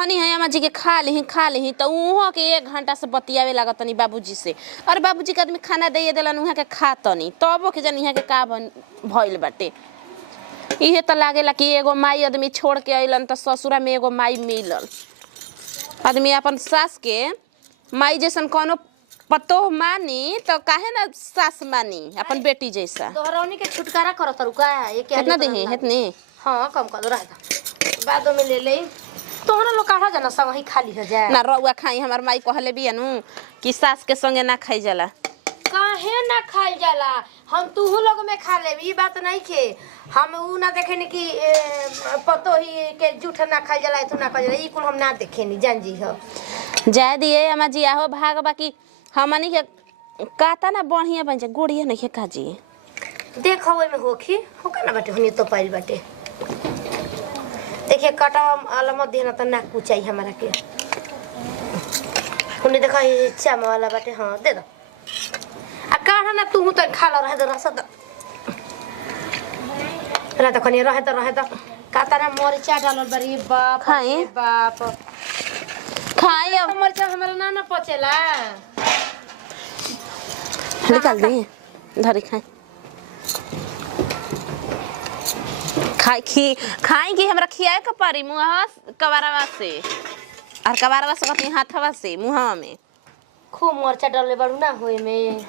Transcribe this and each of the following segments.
कहनी है अम्मा जी के खा ली तो उहो के 1 घंटा से बतियावे लागतनी बाबूजी से। अरे बाबूजी के आदमी खाना दे देलन उहाँ के खातनी तबो के जानी यहाँ के का भइल बाटे। इहे तो लागेला कि एगो माई आदमी छोड़ के अइलन तो ससुरा में एगो माई मिलल। आदमी अपन सास के माई जैसन कोनो पतो मानी तो काहे ना सास मानी अपन बेटी जैसा। तोहरौनी के छुटकारा करत रुका ये क्या कितना देही हेतनी? हां कम कर दो रहता बादो में ले ले तोहरा लोग काढ़ा जाना संग ही खाली हो जाए ना रउआ खाई। हमार माई कहले बियानु कि सास के संगे ना खाई जाला। काहे ना खाई जाला? हम तूहू लोग में खा ले ई बात नहीं के हम ऊ ना देखेनी कि पतो ही के जूठ ना खाई जाला तो ना खाई जाला ई कुल हम ना देखेनी जान जी हो जाय दिए अम्मा जी आहो भाग बाकी हमनी के काता ना बढ़िया बन जा गोड़िया नहीं काजी देखो ओइ में होखी होका ना बाटे होनी तो पाइल बाटे देखिए काटा आला मत देना त ना कुचाई हमारा के होने देखा ये चामा वाला बाटे हां दे दो आ काढ़ा ना तू तो खा ला रहे दो रस दो ना तो खनी रहे तो काता ना मरचा डालल बरी बाप खाई बाप खाई अब मरचा हमरा ना ना पचेला निकाल दे धरी खाई खाई कि हमरा खियाए के परी मुंहवा कबारवा से और कबारवा से अपनी हाथवा से मुंहवा में खूब मरचा डालले बाड़ू ना होए में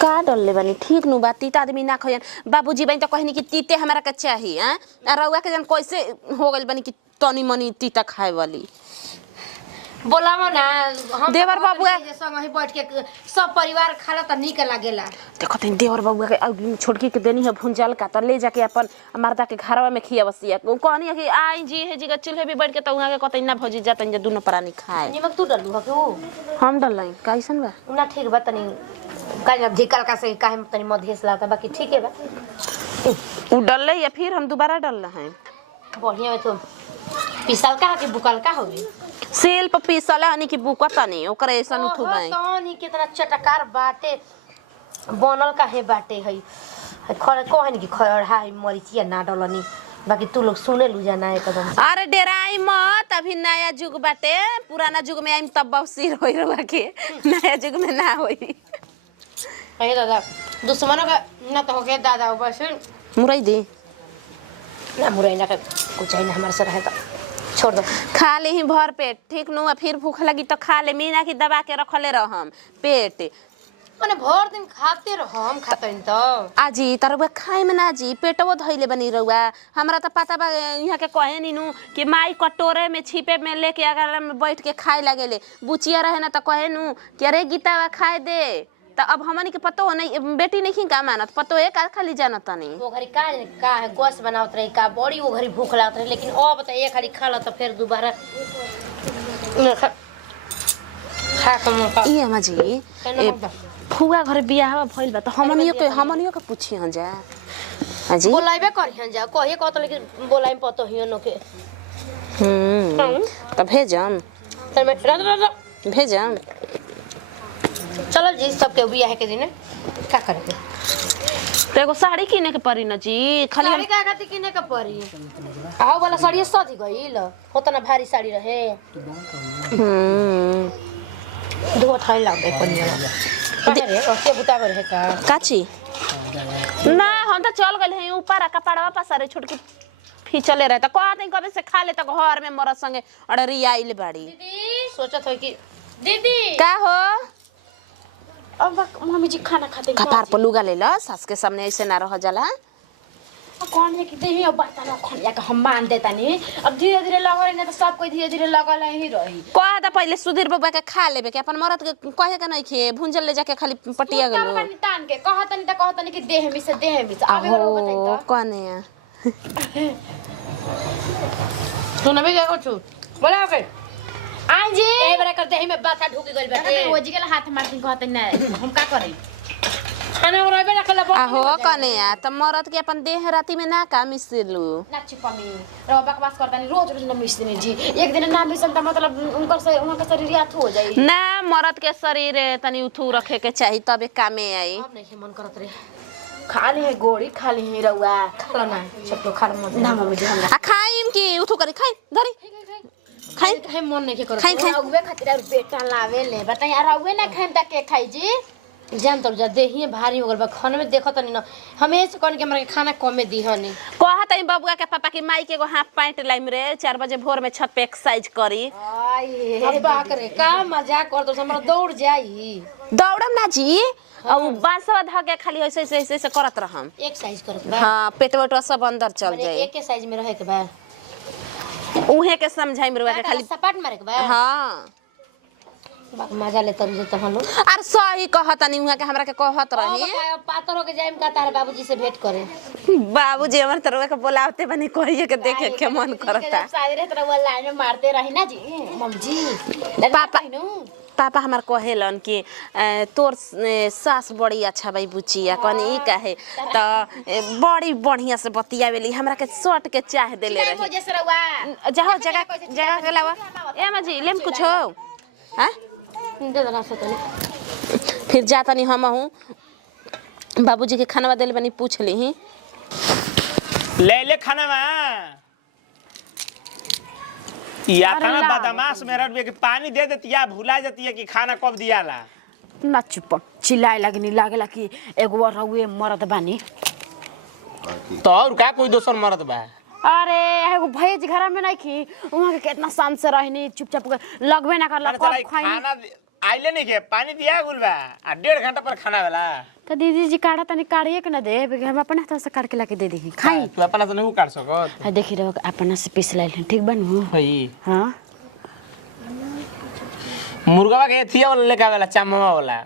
का डलले बानी ठीक नु बात तीता आदमी ना खयन बाबूजी बहन तो कहनी कि तीते हमरा के चाहिए हैं आ रउआ के जन कैसे हो गइल बानी कि तनी मनी तीता खाए वाली बोलावो ना हम देवर बाबूआ जे संग ही बैठ के सब परिवार खाला त नीक लागेला। देखो तनी देवर बाबूआ के छोटकी के देनी है भुंजल का त ले जाके अपन मर्दा के घरवा में खियावसिया कहनी है कि आई जी है जी के चूल्हे पे बैठ के त उहा के कतई ना भौजी जातन जे दुनो प्राणी खाए। निमक तू डालू ह के ऊ हम डललाई कैसन बा ना ठीक बा तनी काहे ढिकल का से काहे तनी मधेस लाता बाकी ठीक है बा उ डलले या फिर हम दोबारा डलला है बढ़िया में तो पिसल का के बुकल का होगी सेल पर पीसला हनी कि बुकता नहीं ओकर ऐसा उठू बाई तनी कितना चटकार बाटे बनल काहे बाटे है खड़ कहनी कि खड़ा है मरीचिया ना डलनी बाकी तू लोग सुने लू जाना एकदम। अरे डेराई मत अभी नया युग बाटे पुराना युग में आइम तब बसिर होई रवा के नया युग में ना होई। अरे दादा दुश्मनों का ना तो हो गया दादा बस मुरई दे ना मुरई ना कुछ है ना हमारे से रहे तो छोड़ दो खा ले ही भर पेट ठीक नु फिर भूख लगी तो खा ले मीना की दबा के रखले रहम पेट माने भर दिन खाते रहो हम खातन तो आजी तरवा खाए में ना जी पेटवो धइले बनी रहुआ हमरा त पता बा यहाँ के कहे नीनू कि माई कटोरे में छिपे में लेके अगर में बैठ के खाए लगेले बुचिया रहे ना त कहे नु कि अरे गीतावा खाए दे त अब हमनी के पतो नहीं बेटी नहीं का मानत पतो एक खाली जानत नहीं वो घरी का है गोश्त बनावत रही का बड़ी वो घरी भूख लागत रही लेकिन अब त एक घड़ी खा ल त फिर दोबारा खा कम ई अम्मा जी फुआ घर बियाह भइल बा त हमनियो के पूछी हन जा हाजी बोलाइबे करिहन जा कहिए कहत लेकिन बोलाइम पतो हियो न के त भेजम भेजम चलो जी सबके बियाह के दिन का करेंगे तो एगो साड़ी किने के पड़ी न जी खाली साड़ी का खाती किने के पड़ी आओ वाला साड़ी सज गइल होत ना भारी साड़ी रहे दो थाई लागे पड़ी अरे ओके बुता करे का काची ना हम तो चल गए हैं ऊपर कपड़वा पसारे छोटकी फिचले रहे त कहत नहीं कबे से खा ले त घर में मरत संगे अड़री आइल बाड़ी दीदी सोचत हो कि दीदी का हो अब मम्मी जी खाना खाते कपार पर लुगा ले ल सास के सामने ऐसे ना रह जाला कौन है कि देही अब बात ना खनिया के हम मान देता नहीं अब धीरे धीरे लगल नहीं तो सब कोई धीरे धीरे लगल ही रही कह द पहले सुधीर बाबा के खा लेबे के अपन मरद के कहे के नहीं खे भुंजल ले जाके खाली पटिया गेलो तान के कहत नहीं कि देह में से आवे रो बताई ओ कने सुनबे क्या कुछ बोला के आई जी ए बरा कर देही में बाथा ढुक गइल बाटे ओजी के हाथ मारती कहत ना हम का करी खाना बनाबे ना कला आहो कने त मरद के अपन देह राती में ना का मिसलू ना चिपमी रो बकवास करतानी रोज रोज ना मिसनी जी एक दिन ना मिसन त मतलब उनका शरीर याथ हो जाई ना मरद के शरीर तनी उठू रखे के चाहिए तबे कामे आई अब नहीं मन करत रे खाली है गोड़ी खाली है रउआ खाला ना छपलो खाला मत ना मम्मी जी हमरा आ खाइम की उठू करी खाई धरी खाई खाए मन नहीं के करो खाई, खाई। रउवे खातिर और बेटा लावे ले बताई रउवे ना खाइम त के खाई जी जान तो जा देहिए भारी हो गल बा खाने में देखत नहीं ना हमेशा कौन के हमरा के खाना कमे दी हनी कहत है बबुआ के पापा की माई के एगो हाफ पैंट लाइम रे 4 बजे भोर में छत पे एक्सरसाइज करी आई अब बाक रे का मजाक कर तो हमरा दौड़ जाई दौड़म ना जी और बांसवा ध के खाली ऐसे ऐसे करत रहम एक्सरसाइज करत बा हां पेट वेट सब अंदर चल माने जाए एक साइज में रहे के बा उहे के समझाई मेरे के खाली सपाट मारे के बा हां बाक मजा ले तब जे तहनु अरे सही कहत नहीं हुआ के हमरा के कहत रही पातर के जाइम का तार बाबूजी से भेंट करे बाबूजी हमर तरवे के बोलावते बनी कहिए के देखे के मन करता शादी रे तरह लाइन में मारते रही ना जी मम्मी पापा पापा हमार कहेलन कि तोर सास बड़ी अच्छा भाई बुचिया कनी ई कहे त बड़ी बढ़िया से बतियावेली हमरा के शर्ट के चाह देले रही जहाँ जगह के लावा ए माजी लेम कुछ हो हां दे दना से तनी फिर जाता नहीं हम हूं बाबूजी के खाना देले बनी पूछ ली ले खाना में या खाना बदमाश में रट के पानी दे देती या भुला जाती है कि खाना कब दियाला ना चुप चिल्लाए लगनी लागेला कि एगो रउए मरद बानी तो और का कोई दोसर मरद बा अरे एगो भैया जी घर में नहीं खी वहां के कितना शांत से रहनी चुपचाप लगबे ना करला कब खाई खाना आइले नहीं के पानी दिया गुल बा आ 1.5 घंटा पर खाना वाला तो दीदी जी काढ़ा तनी काढ़िए के ना दे हम अपने हाथ से काट के लाके दे दी खाई तू अपना तो नहीं काट सकत है देखी रहो अपना से पीस लाइल ठीक बनू हई हां मुर्गा के थिया वाला लेके आवेला चामवा वाला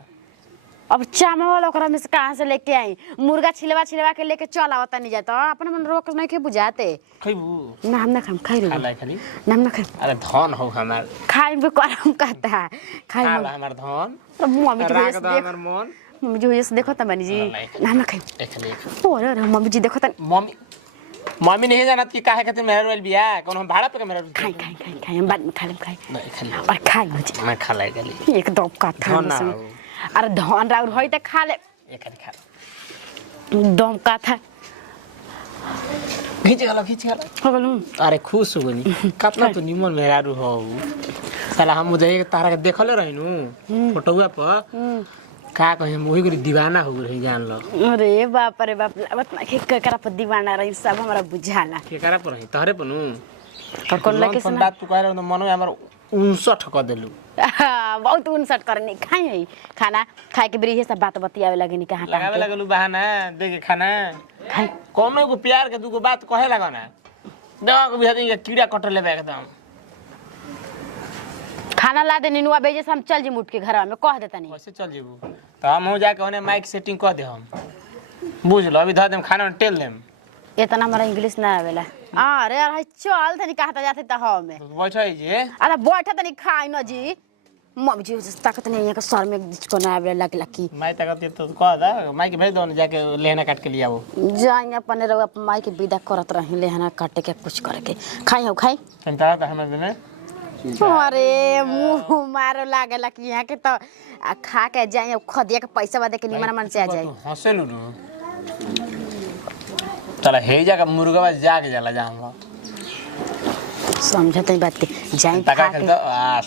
अब चामा वाला ओकरा में से कहां से लेके आई मुर्गा छिलवा के लेके चल आवता नहीं जाता अपने मन रोक नहीं के बुझाते खइबू ना हम ना खाई रे खाला खाली नाम ना खाई अरे धन हो हमार खाई भी करम कहता है खाई खाला हमार धन मम्मी जी राख द हमार मन मम्मी जी से देखो त बनी जी नाम ना खाई देखले ओरे अरे मम्मी जी देखो त मम्मी नहीं जानत कि काहे खातिर मेहर वाल बिया कौन हम भाड़ा पे मेहर खाई खाई खाई खाई हम बाद में खा लेम खाई नहीं खाली और खाई मुझे मैं खा लाई गली एकदम कथा धन ना हो। अरे धन राउर होई त खा ले एक खाली खा दम कथा खींच गला हो गलू अरे खुश हो गनी कितना तो निमन मेहरारू हो साला हम मुझे तारा के देखले रहिनु फोटोवा पर का कहे मोही गरी दीवाना हो रही जान लो अरे बाप रे बाप बतना के ककरा पर दीवाना रही सब हमरा बुझाला के करा पर रही तहरे पनु और कौन लगे सुन बात तू कह रहे हो मनो हमर 59 क देलू बहुत 59 करनी खाई है खाना खाए के बेरी सब बात बतियावे लगे नी कहां लगावे लगलू बहाना दे के खाना खाई कोनो को प्यार के दुगो बात कहे लगना दवा को भी कीड़ा कट लेबे एकदम खाना ला दे निनुआ बेजे से हम चल जी मुट के घर में कह देता नहीं कैसे चल जेबू तो हम हो जाके ओने माइक सेटिंग कर दे हम बुझ लो अभी ध देम खाना में टेल देम इतना हमारा इंग्लिश ना आवेला अरे यार चल तनी कहता जाते त हम बैठै जे अरे बैठा तनी खाई न जी मम्मी जी ताकत नहीं है के सर में को ना आवेला लग लकी माई ताकत तो कह दा माई के भेज दो जाके लेहना काट के लिया वो जाएंगे अपने रवा माई के विदा करत रही लेहना काटे के कुछ करे के खाई हो खाई चिंता का हमें में अरे मुंह मारो लागेला कि यहाँ के तो खा के जाए खदिया के पैसा वादे के निमन मन से आ जाए हंसे लुनु चला हे जाके मुर्गा जाग जाला जाम समझते बात के जाए तका खा के के तो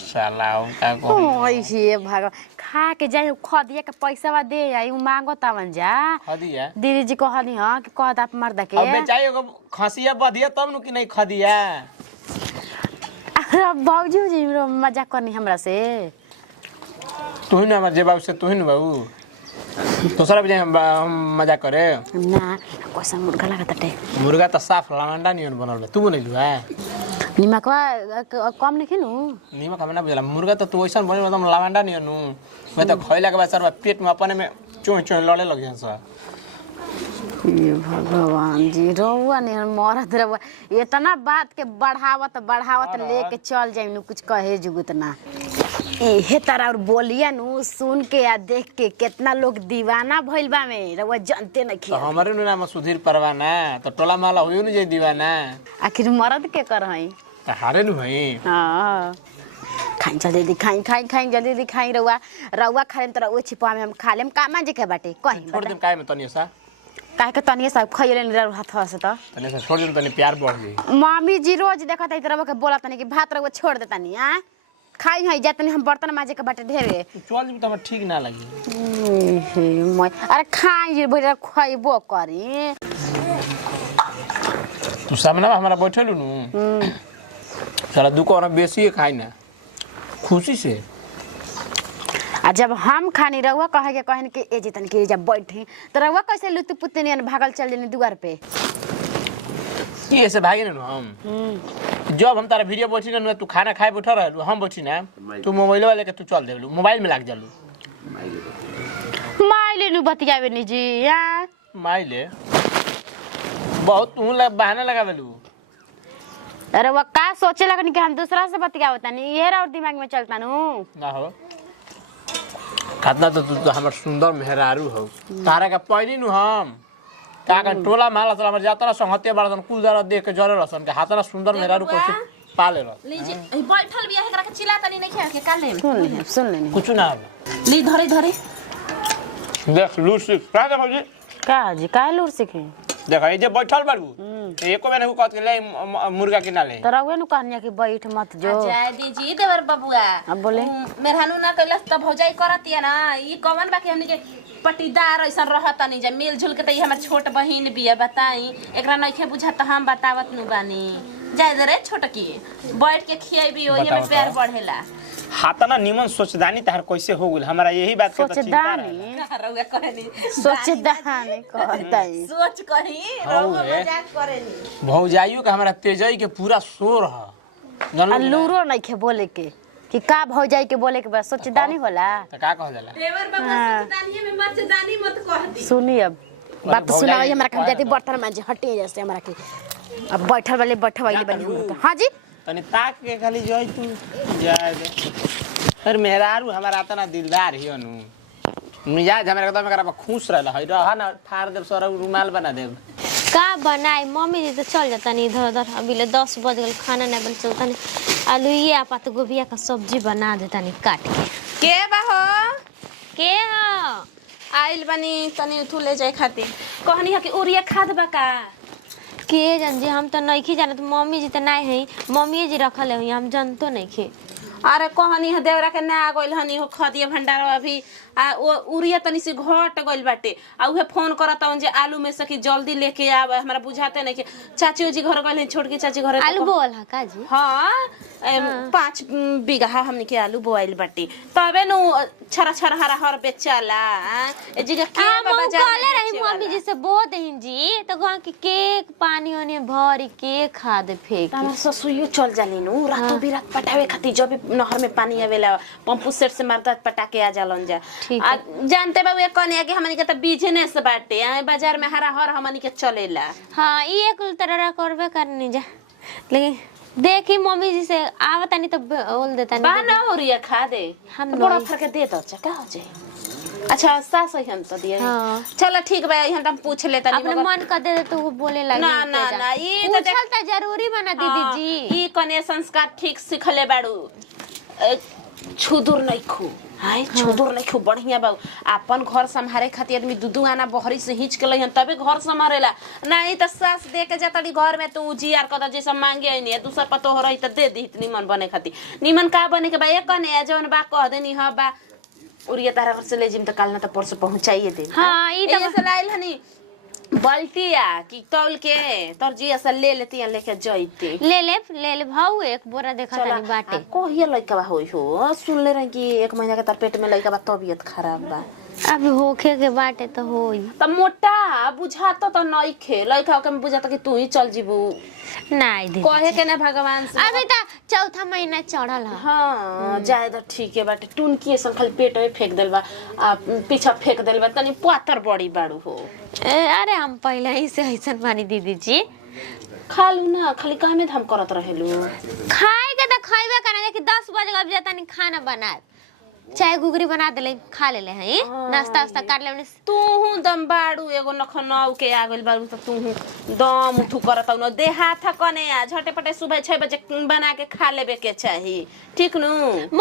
साला उनका को ओए हे भगवान खा के जाए खदिया के पैसा वा दे आई मांगो तावन जा खदिया दीदी जी कहनी हां कि कहत आप मर्द के अब बेचाई एगो खसिया बधिया तब नु कि नहीं खदिया बाबूजी जी मजाक करनी हमरा से तू ही ना हमर जवाब से तू ही ना बाबू दूसरा भी हम मजाक करे ना कैसा मुर्गा लागत टे मुर्गा तो साफ लांडा नियन बनल तू बनैलु है निमकवा कम नहीं खिनु नीमक हमें ना बुझला मुर्गा तो तू ऐसा बने एकदम लांडा नियन मैं तो खइला के बाद सर पेट में अपने में चोय चोय लड़े लग जान सर ये भगवान जी रहुआ ने मरद रहुआ इतना बात के बढ़ावत लेके चल जाई नु कुछ कहे जुगुत ना इहे तरह और बोलिया नु सुन के या देख के कितना लोग दीवाना भइल बा में रहुआ जानते नहीं तो हमारे नु नाम सुधीर परवाना तो टोला माला होयो नु जे दीवाना आखिर मरद के कर हई तो हारे नु भई हां खाई जल्दी खाई जल्दी खाई रहुआ खालेम तो रहुआ छिपा में हम खालेम कामा जे के बाटे कहीं छोड़ देम काय में तनियो सा काहे के तनिए सब खइले नहीं रहू हाथ से तो तने से छोड़ दे तने प्यार बढ़ गई मम्मी जी रोज देखत है तरह के बोला तनी कि भात रहुआ छोड़ दे तनी आ खाई है जातनी हम बर्तन माजे के बाटे ढेरे तू चल जी तो हमरा ठीक ना लगी अरे खाई जे भैया खइबो करी तू सामने में हमारा बैठलू नु साला दू को बेसी खाई ना खुशी से आ जब हम खानी रहुआ कहे के कहन के ए जितन के जब बैठी तो रहुआ कैसे लुतु पुतनी भागल चल जनी दुआर पे ये से भागे ना हम जब हम तारा वीडियो बैठी ना तू खाना खाए बैठा रहलू हम बैठी ना तू मोबाइल वाले के तू चल देलू मोबाइल में लाग जालू माइले नु बतियावे नी जी यार माइले बहुत तू बहाना लगावेलू अरे वो का सोचे लगन कि हम दूसरा से बतियावत नहीं ये और दिमाग में चलता नु ना हो खातना तो तू तो हमर सुंदर मेहरारू हो तारा का पहली नु हम का का टोला माला चला हमर जातरा संगते बड़न कुल दर देख के जरे रसन के हातना सुंदर मेहरारू कैसे पाले रह लीजिए ई बैठल बिया एकरा के चिल्ला तनी नहीं के काले सुन लेनी कुछ ना ली धरे धरे देख लूसी का दे बाबूजी का जी काहे लूर सीखे देख ये जे बैठल बारू एको बेने को कहत के ले मुर्गा के ना ले तो रहुए नु कहनिया कि बैठ मत जो जय दीजी देवर बबुआ अब बोले मेहरानू ना कैलस त भौजाई करतिया ना ई कवन बाकी हमनी के पटीदार ऐसा रहत नहीं जब मिलजुल के त ई हमर छोट बहिन बिया बताई एकरा नइखे बुझा त हम बतावत नु बानी जाय दे रे छोटकी बैठ के खियाबी ओही में प्यार बढ़ेला हातना निमन सोचदानी तार कैसे हो गेल हमरा यही बात के तो चिंता सोचदानी रउआ कहनी सोचदानी कहताई सोच कही रउआ मजाक करेनी भौजाइयो के हमरा तेजई के पूरा शोर ह आ लूरो नइखे बोले के कि का भौजाई के बोले के बस सोचदानी होला त का कह जाला देवर बाबा सोचदानी में मर्दानी मत कह दी सुनी अब बात सुनाओ हमरा के जाती बर्तन मांजे हटे जैसे हमरा के अब बैठल वाले बनी हम हां जी तनी ताक के खाली जोई तू जाय दे पर मेहरारू हमारा इतना दिलदार हियो नु मिजाज हमरा एकदम एकरा खुश रहला है रहा ना ठार देव सर रुमाल बना देव का बनाए मम्मी जी तो चल जाता नहीं इधर उधर अभी ले 10 बज गए खाना नहीं बन चलता नहीं आलू ये आ पात गोभिया का सब्जी बना देता नहीं काट के बा हो के हो आइल बनी तनी उठू ले जाए खातिर कहनी है कि उरिया खाद बा का के जान जी हम तो नहीं जानत मम्मी जी तो नहीं है मम्मी जी रखल है हम जानतो नहीं खे अरे कहनी है देवरा के ना गइल हनी हो खदिया भंडार अभी आ वो उरिया तनी से घट गइल बाटे आ उहे फोन करत जे आलू में से कि जल्दी लेके आवे हमरा बुझाते नहीं कि चाची जी घर गइल है छोटकी चाची घर आलू बोल है का जी हाँ 5 बीघा हमनी के आलू बोआइल बाटे तबे नु छरा छरा हरा हर बेचाला ए जी के बाबा कहले रही मम्मी जी से बो दहिन जी तो गवा के केक पानी ओने भरी के खाद फेंक हमर ससुइयो चल जाली नु रातो बिरात पटावे खातिर जब नहर में पानी आवेला पंपू सेट से मारता पटाके आ जालन जा आ जानते बाबू एक कने कि हमनी के त बिजनेस बाटे बाजार में हरा हर हमनी के चलेला हां ई एक तरह करबे करनी जा लेकिन देखी मम्मी जी से आवता नहीं तो बोल देता नहीं बा ना हो रिया खा दे हम बड़ा फरक दे दो का हो जाए अच्छा सास है हम तो दिए हाँ। चलो ठीक बा हम तुम पूछ लेता अपने मन कर दे तो वो बोले लगे ना ना ना ये तो पूछल जरूरी बना दीदी जी ई कने संस्कार ठीक सिखले बाड़ू छुदुर नहीं खू हाय छुदुर नहीं खू बढ़िया बाबू अपन घर संभारे खातिर आदमी दूधू आना बहरी से हिंच के लइहन तबे घर संभारेला नहीं त सास दे के जतड़ी घर में तू जियार कद जैसा मांगे नहीं दूसर पतो हो रही त दे दी निमन बने खातिर निमन का बने के बा एक कने जवन बा कह देनी ह बा उरिया तारा घर से ले जिम त काल ना त परसों पहुंचाइए दे हां ई तो से लाइल हनी बल्टिया कि तौल के तोर जी असल ले लेती लेके जइते ले भाऊ एक बोरा देखा तनी बाटे कोहिया लइका बा होई हो सुन ले रही कि 1 महीना के तार पेट में लइका बा तबीयत खराब बा अभी होखे के बाटे तो होई त मोटा बुझातो त नहीं खे लइका के बुझाता कि तू ही चल जीबू नहीं दे कहे के ना भगवान से अभी तो चौथा महीना चढ़ल है हां जाए त ठीक है बाटे टुनकी ऐसा खाली पेट में फेंक देल बा आ पीछा फेंक देल बा तनी पातर बड़ी बाड़ू हो अरे हम पहले ही से ऐसा मानी दीदी जी खालू ना खाली कामे धाम करत रहेलू खाए के तो खाइबे करना कि 10 बजे अब जाता नहीं खाना बना चाय घुगरी बना देले खा लेले हैं नाश्ता वास्ता कर लेने तू हूं दम बाड़ू एगो नखनऊ के आ गइल बाड़ू त तू हूं दम उठू करत न दे हाथ कने आ झटे-पटे सुबह 6 बजे बना के खा लेबे के चाही ठीक नु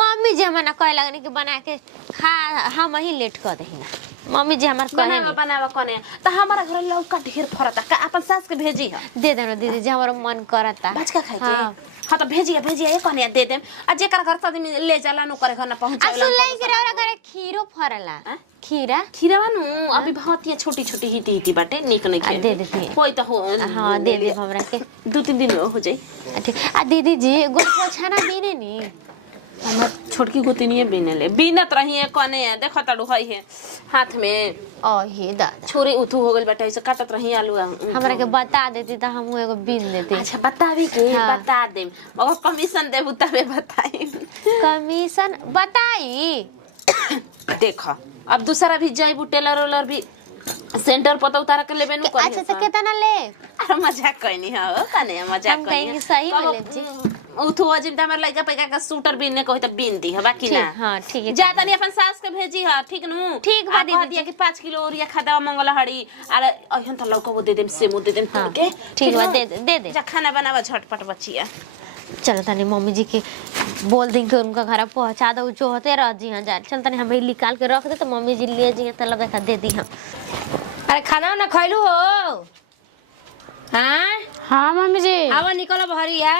मम्मी जी हमना कहे लगने कि बना के खा हम ही लेट कर देही ना मम्मी जी हमार कहे बनावा बनावा कने त हमारा घर लौका ढेर फरता का अपन सास के भेजी है दे देना दीदी जी हमारा मन करता बचका खाए के हाँ। हाँ तो भेजिए ये कने दे देम आ जेकर घर त ले जाला नु करे घर ना आ पहुंचावेला सुन ले कि रौरा घरे खीरो फरला खीरा खीरावा नु अभी बहुत ही छोटी छोटी हिती हिती बाटे निक नहीं आ, दे देती है। होई त हो हाँ दे दे हमरा के 2-3 दिन में हो जाई ठीक आ दीदी जी गोड़ पोछाना बीने नी हमर छोटकी गोतनीए बिनले बिनत रही कने देख तड़ू हई है हाथ में ओ हे दादा छोरी उथू हो गइल बाटे ऐसे काटत रही आलू हमरा के बता देती त हम एगो बीन देती अच्छा बतावी के हाँ। बता देम मगर कमीशन देबू तबे बताई कमीशन बताई देख अब दूसरा भी जाइबू टेलर ओलर भी सेंटर पता उतार के लेबे नु करे अच्छा तो कितना ले अरे मजाक कहनी हो कने मजाक हम कहेंगे सही में ले जी उथू अजिम त हमर लइका पैका का सूटर बिनने कहि त बिन दी है बाकी ना ठीक हाँ ठीक है जा तनी अपन सास के भेजी है ठीक नु ठीक बा दीदी दिया कि 5 किलो ओरिया खादा मंगल हड़ी अरे अहन त लौका वो दे देम सेमो दे देम हाँ, के ठीक बा नु? दे दे जा खाना बनावा झटपट बचिया चलो तनी मम्मी जी के बोल देंगे उनका घर पहुंचा दो जो होते रह जी हाँ जा चल तनी हम निकाल के रख दे तो मम्मी जी ले जी तलब देखा दे दी हम अरे खाना ना खैलू हो हाँ हाँ मम्मी जी आवा निकलो भरिया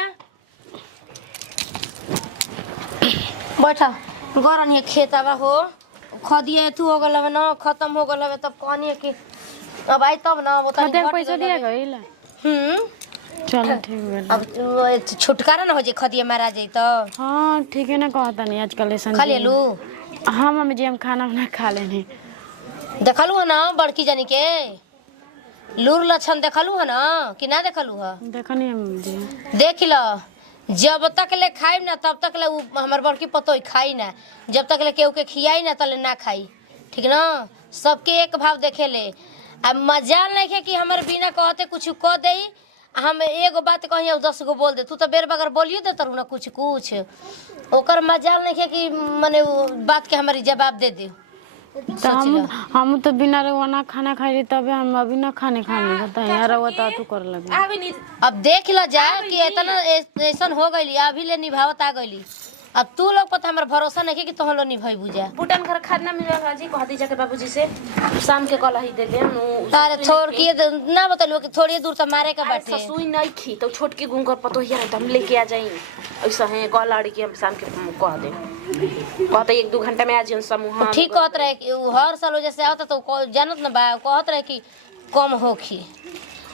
बैठा गरन ये खेत आवा हो खदिए तू हो गल ना खत्म हो गल तब कहनी कि अब आई तब ना वो खाते के पैसा दिया गइल चलो ठीक है अब छुटकारा ना हो जे खदिए मारा जाई तो हाँ ठीक है ना कहता नहीं आजकल ऐसा खा लेलू हाँ मम्मी जी हम खाना बना खा लेने देखलू है ना बड़की जानी के लूर लक्षण देखलू है ना कि ना देखलू है देखो नहीं मम्मी जी देख लो जब तक ले खाई ना तब तक ले हमार बड़की पतो खाई ना जब तक ले केहू के खियाई ना तले ना खाई ठीक ना सबके एक भाव देखे ले अब मजाल नहीं है कि हमारे बिना कहते कुछ कह दे हम एगो बात कही 10 गो बोल दे तू तो बेर बगर बोलियो दे तरू ना कुछ कुछ ओकर मजाल नहीं है कि मने बात के हमारी जवाब दे दे तो हम तो बिना रवाना खाना खाई तबे हम अभी ना खाने खाने बता यार वो तो तू कर लगे आवे नी अब देख लो जा कि इतना ऐसन हो गई अभी ले निभावत आ गई अब तू लोग पता हमारा भरोसा नहीं कि तुम लोग निभाई बुझा बुटन घर खाना मिलेगा जी कह दी जाके बाबूजी से शाम के कल ही दे दे तारे छोड़ के ना बतलू कि थोड़ी दूर तो मारे के बाटे ससुई नहीं खी तो छोटकी गुंगर पतो हिया तो हम लेके आ जाई ऐसा है कल आड़ी के हम शाम के कह दे कहते 1-2 घंटा में आ जी समूह ठीक कहत रहे कि उ हर साल जैसे आवता तो जानत ना बा कहत रहे कि कम होखी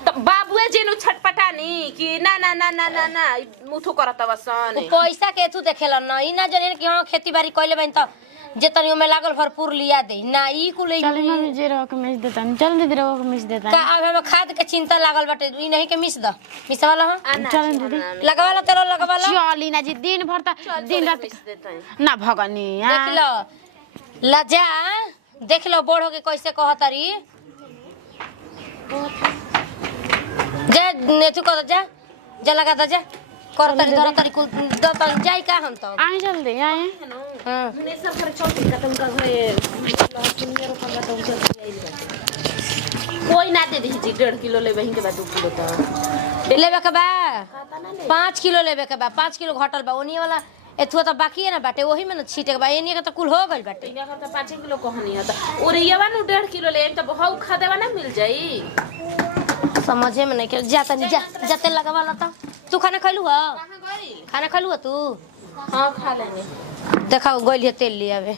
तो बाबूए जेनु छटपटानी कि ना ना ना ना ना ना मुथु करत बसन पैसा के एथू देखेला ना ई ना जाने कि हां खेती बाड़ी कइले बन त जे तनी में लागल भरपूर लिया दे ना ई कुल चल मम्मी जी रहो के मिस देता चल दीदी रहो के मिस देता का अब हम खाद के चिंता लागल बाटे ई नहीं के मिस द मिसवाला हां चल दीदी लगवाला तेरा लगवाला चली ना जी दिन भर त दिन रात ना भगनी देख लो लजा देख लो बड़ हो के कैसे कहतरी जा नेथु कह जा जा लगा द जा कर तरी धर तरी कुल द तरी जाई का हम तो आए जल्दी आए हां ने सब कर चौकी का तुमका घरे लहसुनिया रोपा का तो कोई ना दे दी जी 1.5 किलो ले वहीं के बाद 2 किलो तो लेबे के बा 5 किलो लेबे के बा 5 किलो घटल बा ओनी वाला एथुआ तो बाकी है ना बाटे वही में ना छीटे के बा एनी के तो कुल हो गइल बाटे या का 5 किलो कहनी है तो और ये नु 1.5 किलो ले तो बहुत खादेवा ना मिल जाई समझे में नहीं के जाता नहीं जा जाते लगवाला तो तू खाना खइलू ह खाना खइलू ह तू हां खा लेंगे देखाओ गइल है तेल ले आवे